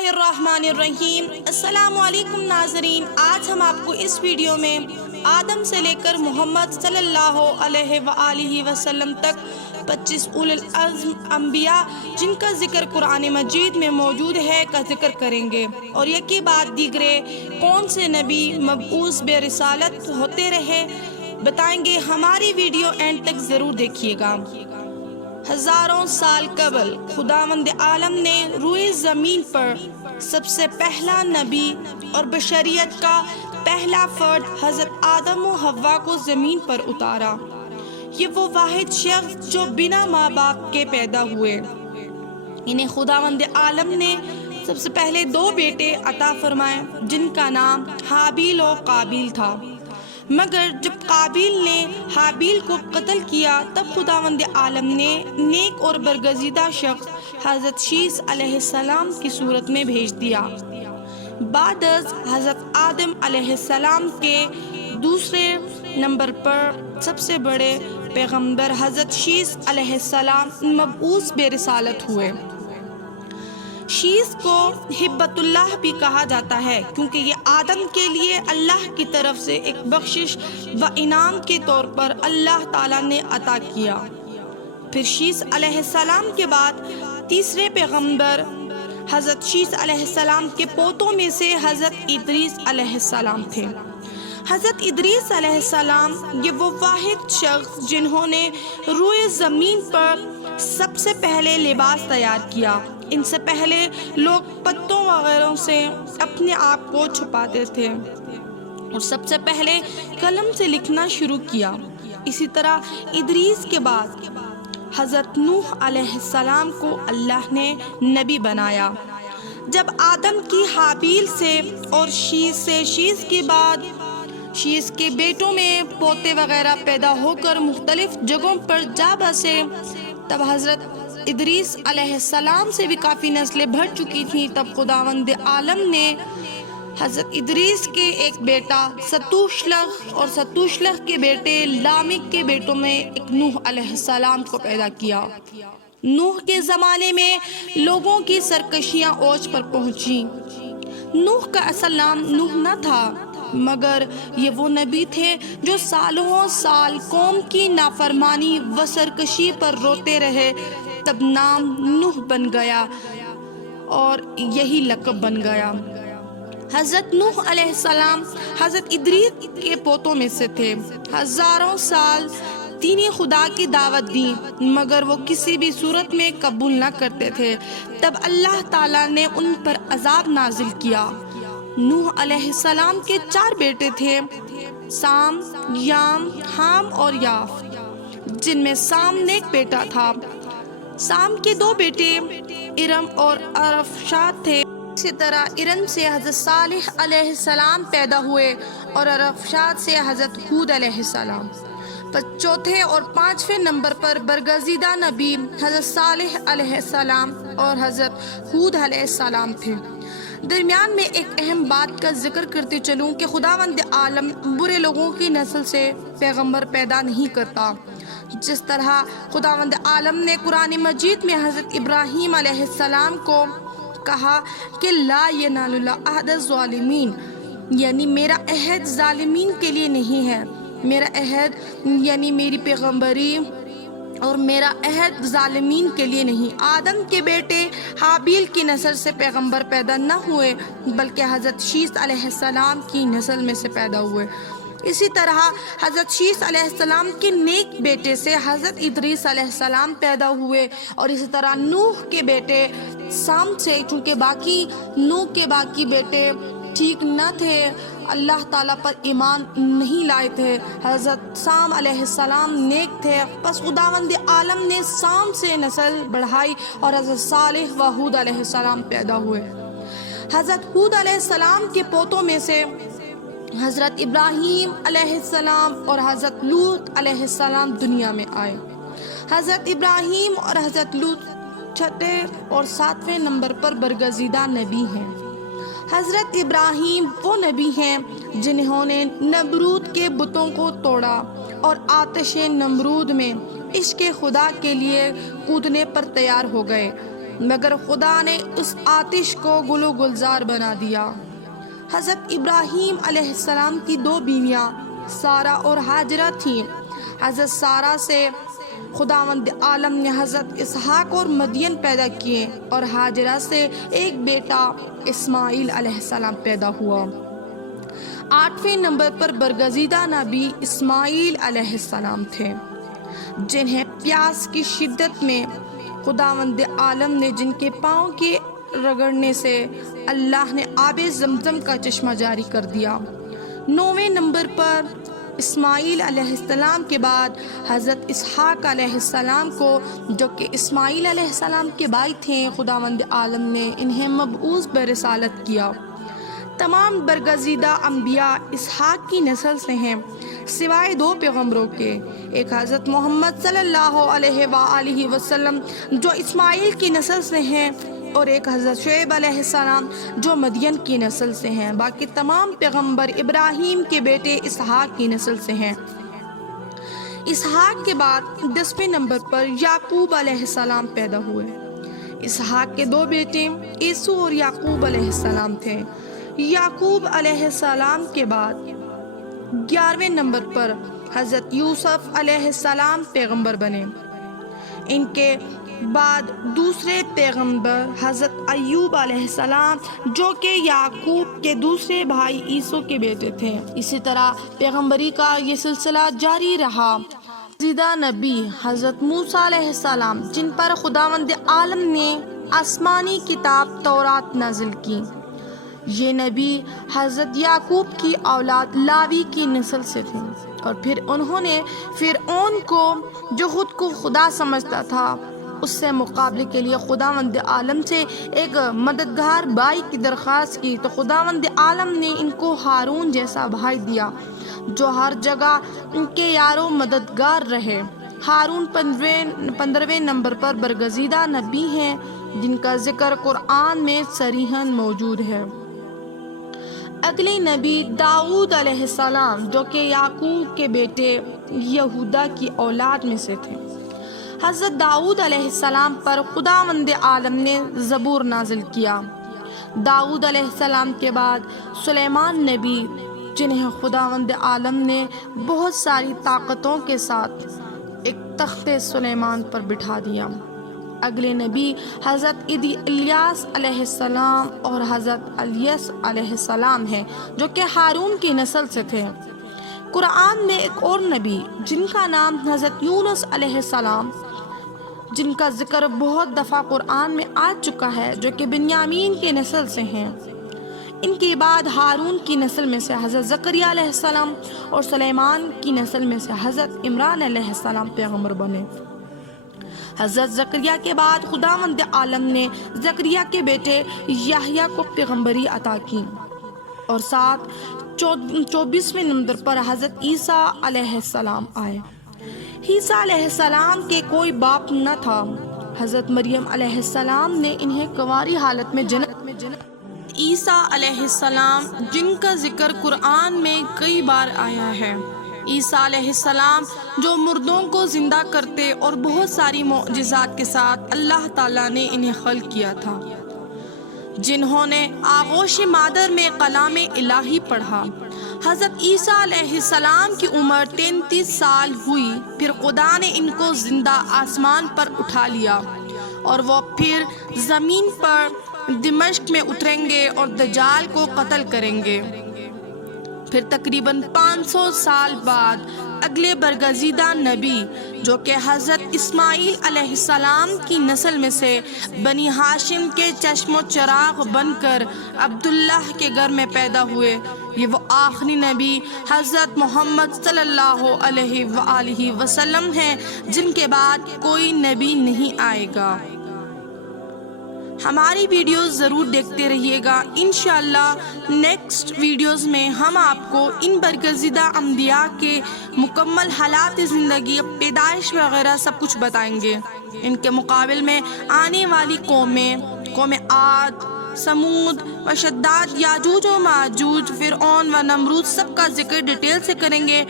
اللہ الرحمن الرحیم۔ السلام علیکم ناظرین، آج ہم آپ کو اس ویڈیو میں آدم سے لے کر محمد صلی اللہ علیہ وآلہ وسلم تک 25 اولو العزم انبیاء جن کا ذکر قرآن مجید میں موجود ہے کا ذکر کریں گے، اور یکی بعد دیگرے کون سے نبی مبعوث بے رسالت ہوتے رہے بتائیں گے۔ ہماری ویڈیو اینڈ تک ضرور دیکھیے گا۔ ہزاروں سال قبل خداوند عالم نے روئے زمین پر سب سے پہلا نبی اور بشریت کا پہلا فرد حضرت آدم و حوا کو زمین پر اتارا۔ یہ وہ واحد شخص جو بنا ماں باپ کے پیدا ہوئے۔ انہیں خداوند عالم نے سب سے پہلے 2 بیٹے عطا فرمائے جن کا نام حابیل و قابیل تھا، مگر جب قابیل نے حابیل کو قتل کیا تب خداوند عالم نے نیک اور برگزیدہ شخص حضرت شیث علیہ السلام کی صورت میں بھیج دیا۔ بعد از حضرت آدم علیہ السلام کے دوسرے نمبر پر سب سے بڑے پیغمبر حضرت شیث علیہ السلام مبعوث بے رسالت ہوئے۔ شیث کو ہبت اللہ بھی کہا جاتا ہے کیونکہ یہ آدم کے لیے اللہ کی طرف سے ایک بخشش و انعام کے طور پر اللہ تعالیٰ نے عطا کیا۔ پھر شیث علیہ السلام کے بعد تیسرے پیغمبر حضرت شیث علیہ السلام کے پوتوں میں سے حضرت ادریس علیہ السلام تھے۔ حضرت ادریس علیہ السلام یہ وہ واحد شخص جنہوں نے روئے زمین پر سب سے پہلے لباس تیار کیا۔ ان سے پہلے لوگ پتوں وغیرہ سے اپنے آپ کو چھپاتے تھے اور سب سے پہلے قلم سے لکھنا شروع کیا۔ اسی طرح ادریس کے بعد حضرت نوح علیہ السلام کو اللہ نے نبی بنایا۔ جب آدم کی حابیل سے اور شیث سے، شیث کے بعد شیث کے بیٹوں میں پوتے وغیرہ پیدا ہو کر مختلف جگہوں پر جا بسے، تب حضرت ادریس علیہ السلام سے بھی کافی نسلیں بڑھ چکی تھیں۔ تب خداوند عالم نے حضرت ادریس کے ایک بیٹا ستوشلخ اور ستوشلخ کے بیٹے لامک کے بیٹوں میں ایک نوح علیہ السلام کو پیدا کیا۔ نوح کے زمانے میں لوگوں کی سرکشیاں اوج پر پہنچی۔ نوح کا اصل نام نوح نہ تھا، مگر یہ وہ نبی تھے جو سالوں سال قوم کی نافرمانی و سرکشی پر روتے رہے، تب نام نوح بن گیا اور یہی لقب بن گیا۔ حضرت نوح علیہ السلام حضرت ادریس کے پوتوں میں سے تھے۔ ہزاروں سال دین خدا کی دعوت دی مگر وہ کسی بھی صورت میں قبول نہ کرتے تھے، تب اللہ تعالیٰ نے ان پر عذاب نازل کیا۔ نوح علیہ السلام کے 4 بیٹے تھے، سام، یام، حام اور یافت، جن میں سام نیک بیٹا تھا۔ سام کے 2 بیٹے ارم اور ارفشاد تھے۔ اسی طرح ارم سے حضرت صالح علیہ السلام پیدا ہوئے اور ارفشاد سے حضرت ہود علیہ السلام۔ پس چوتھے اور 5ویں نمبر پر برگزیدہ نبی حضرت صالح علیہ السلام اور حضرت ہود علیہ السلام تھے۔ درمیان میں ایک اہم بات کا ذکر کرتے چلوں کہ خداوند عالم برے لوگوں کی نسل سے پیغمبر پیدا نہیں کرتا۔ جس طرح خداوند عالم نے قرآن مجید میں حضرت ابراہیم علیہ السلام کو کہا کہ لا ینال اللہ عہد الظالمین، یعنی میرا عہد ظالمین کے لیے نہیں ہے۔ میرا عہد یعنی میری پیغمبری اور میرا عہد ظالمین کے لیے نہیں۔ آدم کے بیٹے حابیل کی نسل سے پیغمبر پیدا نہ ہوئے بلکہ حضرت شیث علیہ السلام کی نسل میں سے پیدا ہوئے۔ اسی طرح حضرت شیث علیہ السلام کے نیک بیٹے سے حضرت ادریس علیہ السلام پیدا ہوئے، اور اسی طرح نوح کے بیٹے سام سے، چونکہ نوح کے باقی بیٹے ٹھیک نہ تھے، اللہ تعالیٰ پر ایمان نہیں لائے تھے، حضرت سام علیہ السلام نیک تھے، پس خداوند عالم نے سام سے نسل بڑھائی اور حضرت صالح و ہود علیہ السلام پیدا ہوئے۔ حضرت ہود علیہ السلام کے پوتوں میں سے حضرت ابراہیم علیہ السلام اور حضرت لوط علیہ السلام دنیا میں آئے۔ حضرت ابراہیم اور حضرت لوط 6 اور 7ویں نمبر پر برگزیدہ نبی ہیں۔ حضرت ابراہیم وہ نبی ہیں جنہوں نے نمرود کے بتوں کو توڑا اور آتش نمرود میں عشق خدا کے لیے کودنے پر تیار ہو گئے۔ مگر خدا نے اس آتش کو گل و گلزار بنا دیا۔ حضرت ابراہیم علیہ السلام کی 2 بیویاں سارہ اور ہاجرہ تھیں۔ حضرت سارہ سے خداوند عالم نے حضرت اسحاق اور مدین پیدا کیے اور ہاجرہ سے ایک بیٹا اسماعیل علیہ السلام پیدا ہوا۔ 8ویں نمبر پر برگزیدہ نبی اسماعیل علیہ السلام تھے، جنہیں پیاس کی شدت میں خداوند عالم نے جن کے پاؤں کے رگڑنے سے اللہ نے آب زمزم کا چشمہ جاری کر دیا۔ 9ویں نمبر پر اسماعیل علیہ السلام کے بعد حضرت اسحاق علیہ السلام کو، جو کہ اسماعیل علیہ السلام کے بھائی تھے، خداوند عالم نے انہیں مبعوث برسالت کیا۔ تمام برگزیدہ انبیاء اسحاق کی نسل سے ہیں، سوائے 2 پیغمبروں کے، ایک حضرت محمد صلی اللہ علیہ وآلہ وسلم جو اسماعیل کی نسل سے ہیں، اور ایک حضرت شعیب علیہ السلام جو مدین کی نسل سے ہیں۔ باقی تمام پیغمبر ابراہیم کے بیٹے اسحاق کی نسل سے ہیں۔ اسحاق کے بعد 10ویں نمبر پر یعقوب علیہ السلام پیدا ہوئے۔ اسحاق کے 2 بیٹے عیسو اور یعقوب علیہ السلام تھے۔ یعقوب علیہ السلام کے بعد 11ویں نمبر پر حضرت یوسف علیہ السلام پیغمبر بنے۔ ان کے بعد دوسرے پیغمبر حضرت ایوب علیہ السلام، جو کہ یعقوب کے دوسرے بھائی عیسو کے بیٹے تھے۔ اسی طرح پیغمبری کا یہ سلسلہ جاری رہا۔ برگزیدہ نبی حضرت موسیٰ علیہ السلام، جن پر خداوند عالم نے آسمانی کتاب تورات نازل کی۔ یہ نبی حضرت یعقوب کی اولاد لاوی کی نسل سے تھے، اور پھر انہوں نے فرعون کو، جو خود کو خدا سمجھتا تھا، اس سے مقابلے کے لیے خداوند عالم سے ایک مددگار بھائی کی درخواست کی، تو خداوند عالم نے ان کو ہارون جیسا بھائی دیا جو ہر جگہ ان کے یارو مددگار رہے۔ ہارون 15ویں نمبر پر برگزیدہ نبی ہیں، جن کا ذکر قرآن میں صریحاً موجود ہے۔ اگلی نبی داؤد علیہ السلام، جو کہ یعقوب کے بیٹے یہودا کی اولاد میں سے تھے۔ حضرت داؤد علیہ السلام پر خداوند عالم نے زبور نازل کیا۔ داؤد علیہ السلام کے بعد سلیمان نبی، جنہیں خداوند عالم نے بہت ساری طاقتوں کے ساتھ ایک تخت سلیمان پر بٹھا دیا۔ اگلے نبی حضرت الیاس علیہ السلام اور حضرت الیاس علیہ السلام ہیں، جو کہ ہارون کی نسل سے تھے۔ قرآن میں ایک اور نبی جن کا نام حضرت یونس علیہ السلام، جن کا ذکر بہت دفعہ قرآن میں آ چکا ہے، جو کہ بنیامین کے نسل سے ہیں۔ ان کے بعد ہارون کی نسل میں سے حضرت زکریا علیہ السلام اور سلیمان کی نسل میں سے حضرت عمران علیہ السلام پیغمبر بنے۔ حضرت زکریا کے بعد خداوند عالم نے زکریا کے بیٹے یحییٰ کو پیغمبری عطا کی، اور ساتھ 24ویں نمبر پر حضرت عیسیٰ علیہ السلام آئے۔ عیسیٰ علیہ السلام کے کوئی باپ نہ تھا۔ حضرت مریم علیہ السلام نے انہیں کنواری حالت میں جنم۔ عیسیٰ علیہ السلام، جن کا ذکر قرآن میں کئی بار آیا ہے۔ عیسیٰ علیہ السلام جو مردوں کو زندہ کرتے اور بہت ساری معجزات کے ساتھ اللہ تعالیٰ نے انہیں خلق کیا تھا، جنہوں نے آغوش مادر میں کلام الہی پڑھا۔ حضرت عیسیٰ علیہ السلام کی عمر 33 سال ہوئی، پھر خدا نے ان کو زندہ آسمان پر اٹھا لیا، اور وہ پھر زمین پر دمشق میں اتریں گے اور دجال کو قتل کریں گے۔ پھر تقریباً 500 سال بعد اگلے برگزیدہ نبی، جو کہ حضرت اسماعیل علیہ السلام کی نسل میں سے بنی ہاشم کے چشم و چراغ بن کر عبداللہ کے گھر میں پیدا ہوئے، یہ وہ آخری نبی حضرت محمد صلی اللہ علیہ وآلہ وسلم ہیں، جن کے بعد کوئی نبی نہیں آئے گا۔ ہماری ویڈیوز ضرور دیکھتے رہیے گا۔ انشاءاللہ نیکسٹ ویڈیوز میں ہم آپ کو ان برگزیدہ انبیاء کے مکمل حالات زندگی، پیدائش وغیرہ سب کچھ بتائیں گے۔ ان کے مقابل میں آنے والی قوم عاد، سمود و شداد، یاجوج و ماجوج، فرعون و نمرود، سب کا ذکر ڈیٹیل سے کریں گے۔